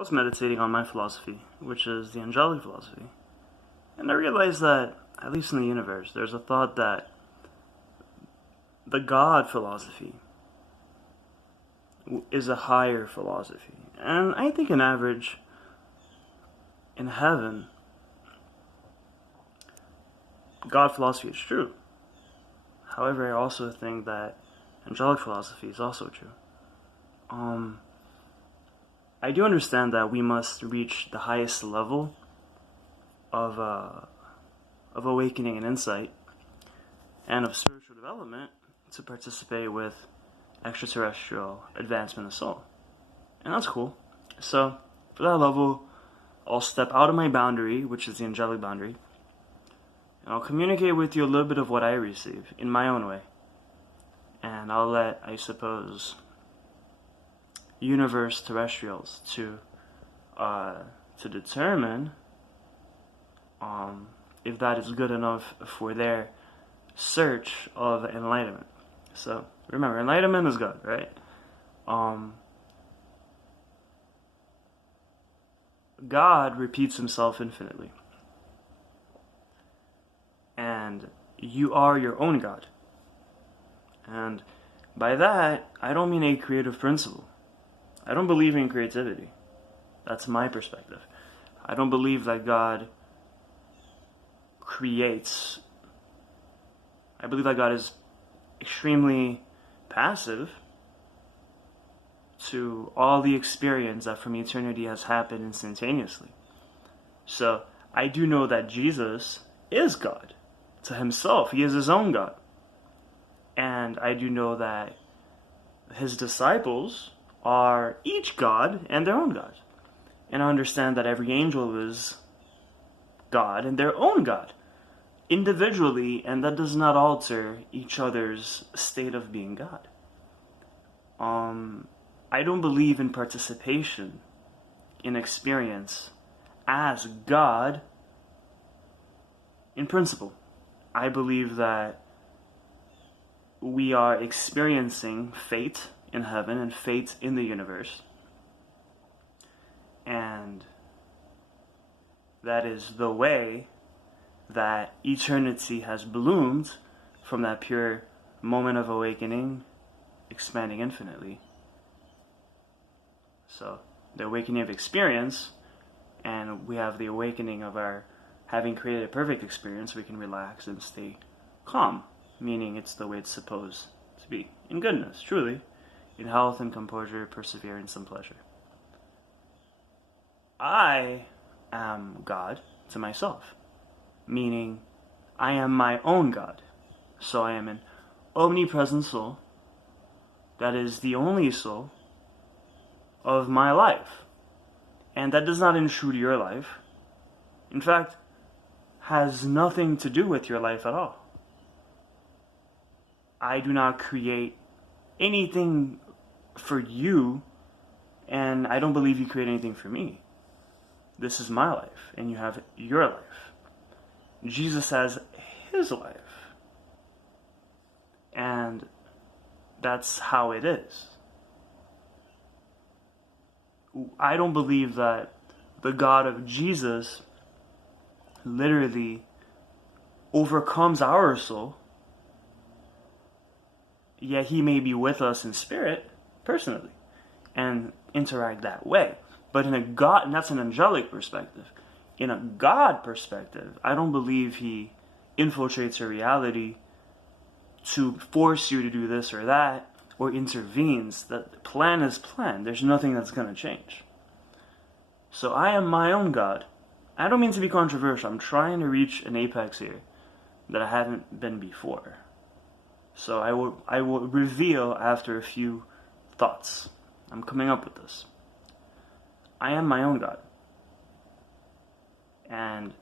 I was meditating on my philosophy, which is the angelic philosophy, and I realized that, at least in the universe, there's a thought that the God philosophy is a higher philosophy. And I think an average in heaven, God philosophy is true. However, I also think that angelic philosophy is also true. I do understand that we must reach the highest level of awakening and insight and of spiritual development to participate with extraterrestrial advancement of soul. And that's cool. So, for that level, I'll step out of my boundary, which is the angelic boundary, and I'll communicate with you a little bit of what I receive in my own way. And I'll let, I suppose, universe terrestrials to determine if that is good enough for their search of enlightenment. So remember, enlightenment is God, right? God repeats himself infinitely. And you are your own God. And by that, I don't mean a creative principle. I don't believe in creativity. That's my perspective. I don't believe that God creates. I believe that God is extremely passive to all the experience that from eternity has happened instantaneously. So I do know that Jesus is God to himself. He is his own God. And I do know that his disciples are each God and their own God. And I understand that every angel is God and their own God individually, and that does not alter each other's state of being God. I don't believe in participation in experience as God in principle. I believe that we are experiencing fate in heaven and fate in the universe. And that is the way that eternity has bloomed from that pure moment of awakening, expanding infinitely. So, the awakening of experience, and we have the awakening of our having created a perfect experience, we can relax and stay calm, meaning it's the way it's supposed to be. In goodness, truly. In health and composure, perseverance and pleasure. I am God to myself, meaning I am my own God. So I am an omnipresent soul that is the only soul of my life. And that does not intrude your life. In fact, has nothing to do with your life at all. I do not create anything for you, and I don't believe you create anything for me. This is my life, and you have your life. Jesus has his life. And that's how it is. I don't believe that the God of Jesus literally overcomes our soul, yet he may be with us in spirit, personally, and interact that way. But in a God, and that's an angelic perspective. In a God perspective, I don't believe he infiltrates your reality to force you to do this or that, or intervenes. The plan is plan. There's nothing that's going to change. So I am my own God. I don't mean to be controversial. I'm trying to reach an apex here that I haven't been before. So I will reveal after a few thoughts. I'm coming up with this. I am my own God. And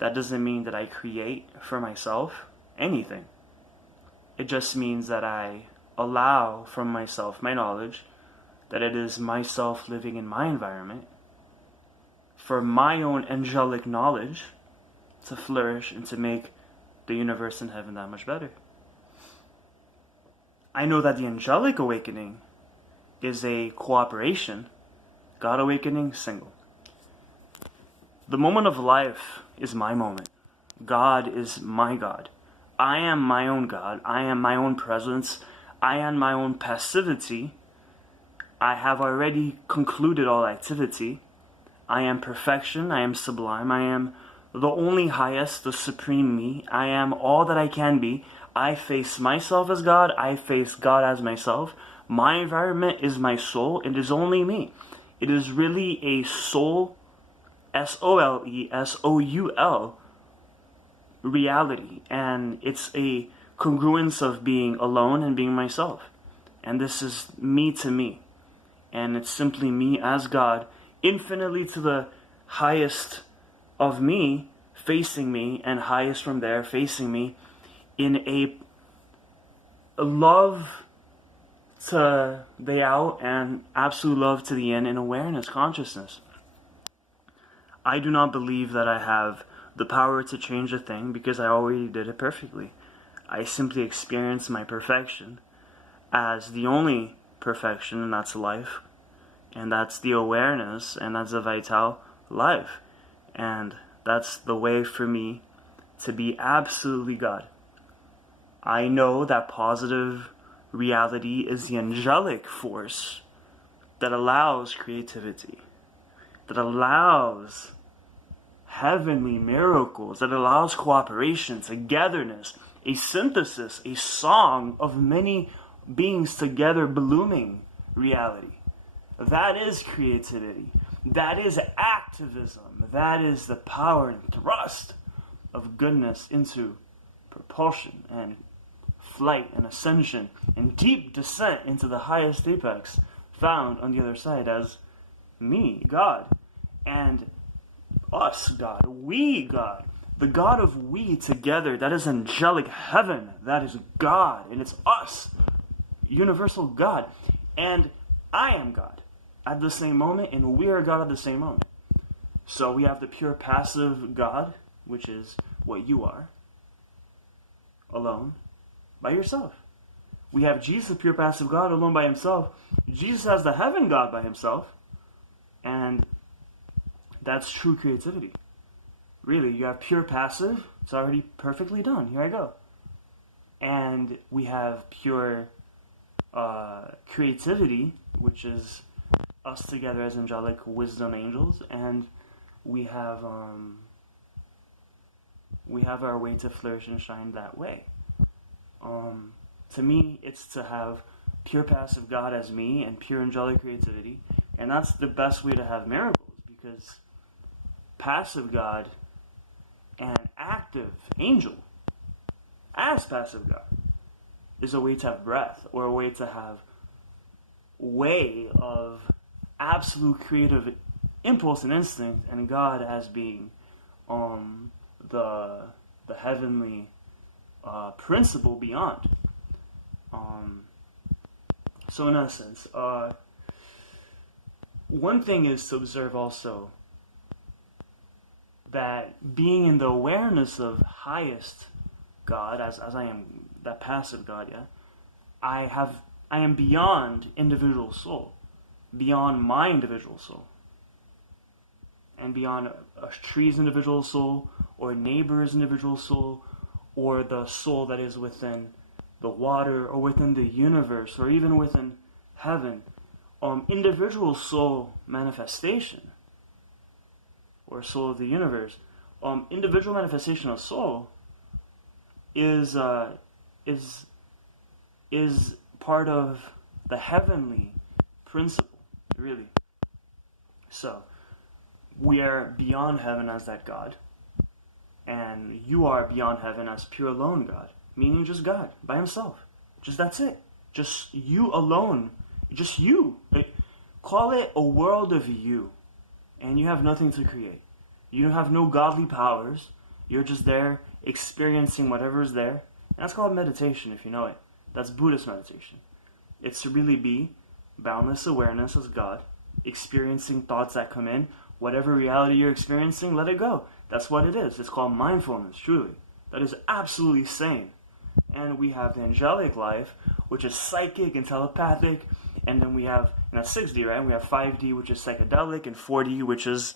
that doesn't mean that I create for myself anything. It just means that I allow from myself my knowledge that it is myself living in my environment for my own angelic knowledge to flourish and to make the universe and heaven that much better. I know that the angelic awakening is a cooperation God awakening, single. The moment of life is my moment. God is my God. I am my own God. I am my own presence. I am my own passivity. I have already concluded all activity. I am perfection. I am sublime. I am the only highest, the supreme me. I am all that I can be. I face myself as God. I face God as myself. My environment is my soul. It is only me. It is really a soul, SOLESOUL, reality. And it's a congruence of being alone and being myself. And this is me to me. And it's simply me as God, infinitely to the highest of me, facing me, and highest from there, facing me, in a love to the out and absolute love to the in awareness, consciousness. I do not believe that I have the power to change a thing because I already did it perfectly. I simply experience my perfection as the only perfection, and that's life, and that's the awareness, and that's the vital life, and that's the way for me to be absolutely God. I know that positive reality is the angelic force that allows creativity, that allows heavenly miracles, that allows cooperation, togetherness, a synthesis, a song of many beings together blooming reality. That is creativity. That is activism. That is the power and thrust of goodness into propulsion and flight and ascension and deep descent into the highest apex found on the other side as me, God, and us, God, we, God, the God of we together. That is angelic heaven. That is God, and it's us, universal God, and I am God at the same moment, and we are God at the same moment. So we have the pure passive God, which is what you are, alone, by yourself. We have Jesus, the pure passive God, alone by himself. Jesus has the heaven God by himself, and that's true creativity. Really, you have pure passive, it's already perfectly done. Here I go. And we have pure creativity, which is us together as angelic wisdom angels, and we have our way to flourish and shine that way. To me, it's to have pure passive God as me and pure angelic creativity, and that's the best way to have miracles, because passive God and active angel as passive God is a way to have breath, or a way to have way of absolute creative impulse and instinct, and God as being the heavenly principle beyond. So in essence, one thing is to observe also that being in the awareness of highest God, as I am that passive God, yeah, I am beyond individual soul, beyond my individual soul, and beyond a tree's individual soul, or a neighbor's individual soul, or the soul that is within the water, or within the universe, or even within heaven. Individual soul manifestation, or soul of the universe, individual manifestation of soul is part of the heavenly principle, really. So we are beyond heaven as that God, and you are beyond heaven as pure alone God, meaning just God by himself. Just that's it. Just you alone. Just you. Call it a world of you, and you have nothing to create. You have no godly powers. You're just there experiencing whatever is there. And that's called meditation, if you know it. That's Buddhist meditation. It's to really be boundless awareness as God, experiencing thoughts that come in. Whatever reality you're experiencing, let it go. That's what it is. It's called mindfulness, truly. That is absolutely sane. And we have the angelic life, which is psychic and telepathic And then we have, and that's 6D, right? And we have 5D, which is psychedelic, and 4D, which is